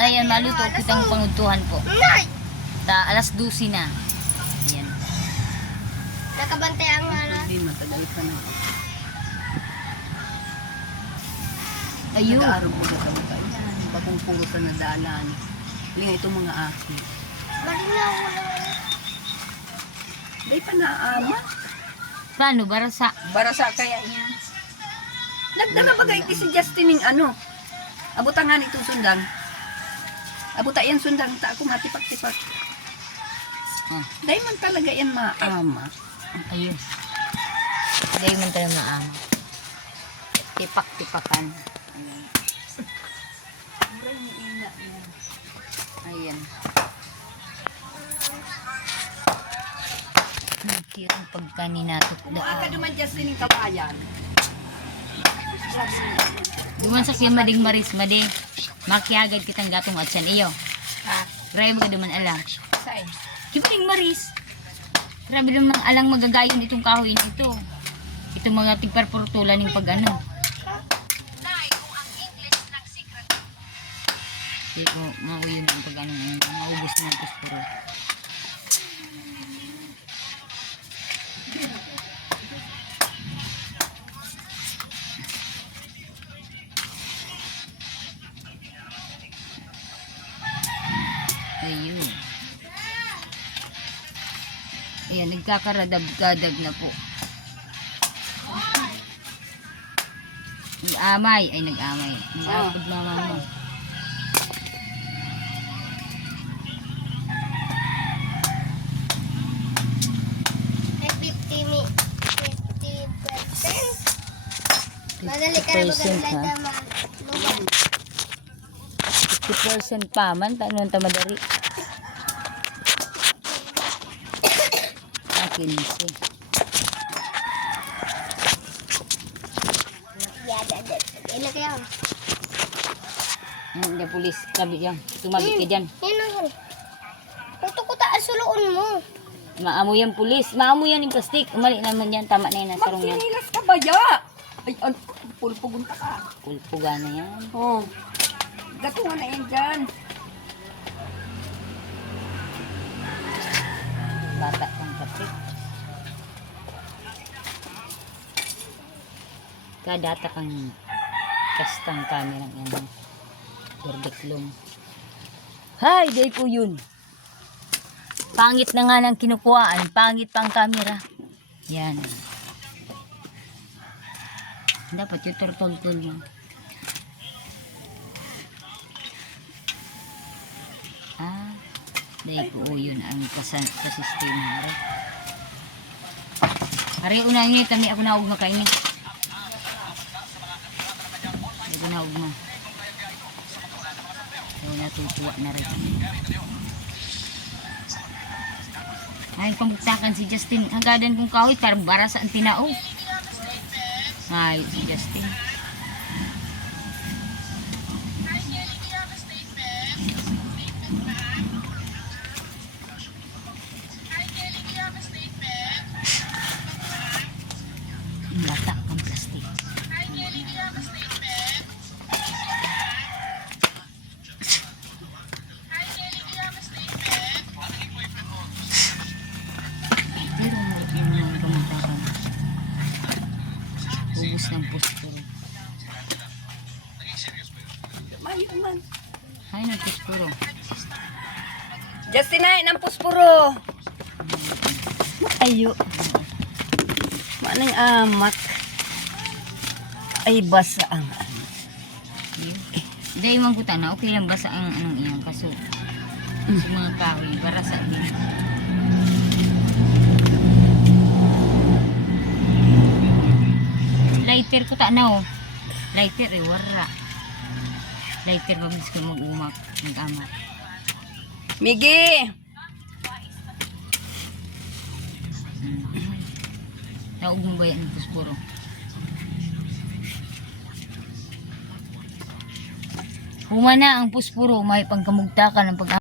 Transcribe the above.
Ayan, maluto kitang pangutuhan po. Alas 12 na. Ayan. Nakabantay ang Hindi, matagal ka na. Ayun. Nag-aarap mo na kami kayo. Bakong puro ka na daalan. Hindi nga itong mga aki. malinaw na. Day pa naama. Paano? Barasa. Barasa kaya niya. Nagdala ba kayo si Justin ng ano? Abutan nga nitong sundang. Abutan yan sundang. Ta ako matipak-tipak. Day man talaga yan maama. Ayun. Dahil man tayo maama. Tipak-tipakan. Ayan. Muray ni ina yan. Ayan. Ang pagkanin natin. Kumuha ka naman Justin ng kabayan. Duman sa siya mading maris, mading. Makiagad kitang gatong at siyan iyo. Grabe ka duman alam. Say. Kipaling maris. Grabe naman alang magagayon itong kahoy na ito. Itong mga tigparpurtula ng pag-ano. Hindi ko mauyo na ang pag-ano. Maubos na ito puro. Ayun. Ayan, nagkakaradab-gadab na po. Nag-amay. Ay, nag-amay. Nag-apod mama mo. May 50%. Madali ka na 50%, ha? magandang 50% pa man. Tanong tamadari. Akin si. Ilan kaya? Hindi pulis. Sabi dyan. Tumabit ka dyan. Yan ang ito ko taas suloon mo. Maamo yan pulis. Maamo yan yung plastic. Umali naman yan. Tama na yan. Nasarong yan. Magsinilas ka ba ya? Ay, pulpugunta ka. Pulpuga na yan. Oh. Gatungan na yan dyan. Bata kang kape. Kadata kang kastang camera yan. Gordeklong. Hay, day ko yun. Pangit na nga ng kinukuhaan. Pangit pang camera. Yan. Dapat yung turtol-tol mo. Day ko yun ang kasistema. Ari una nyo, tami ako na ugma kainin. Ako na ugma. Ayaw na tutuwa na rin. Ay, pamuktakan si Justin. Hagadan kong kahoy, parang bara sa antinao. Ay, si Justin. Bata kang plastic. Pero mga kamatakan. Ubus ng puspuro. Mayo man. Ay, ng puspuro. Justin ay, ng puspuro. Ayo. Manang amak. Ay, basa ang ano. Dahil man ko na, okay lang basa ang anong iyang kaso. Sa mga kahoy, para sa din. Lighter ko ta na oh. Lighter eh, wara. Lighter mabilis ko mag-umak, mag-amak. Migi! Naug mo ba yan ang puspuro? Humana ang puspuro, may pangkamugtakan ng pag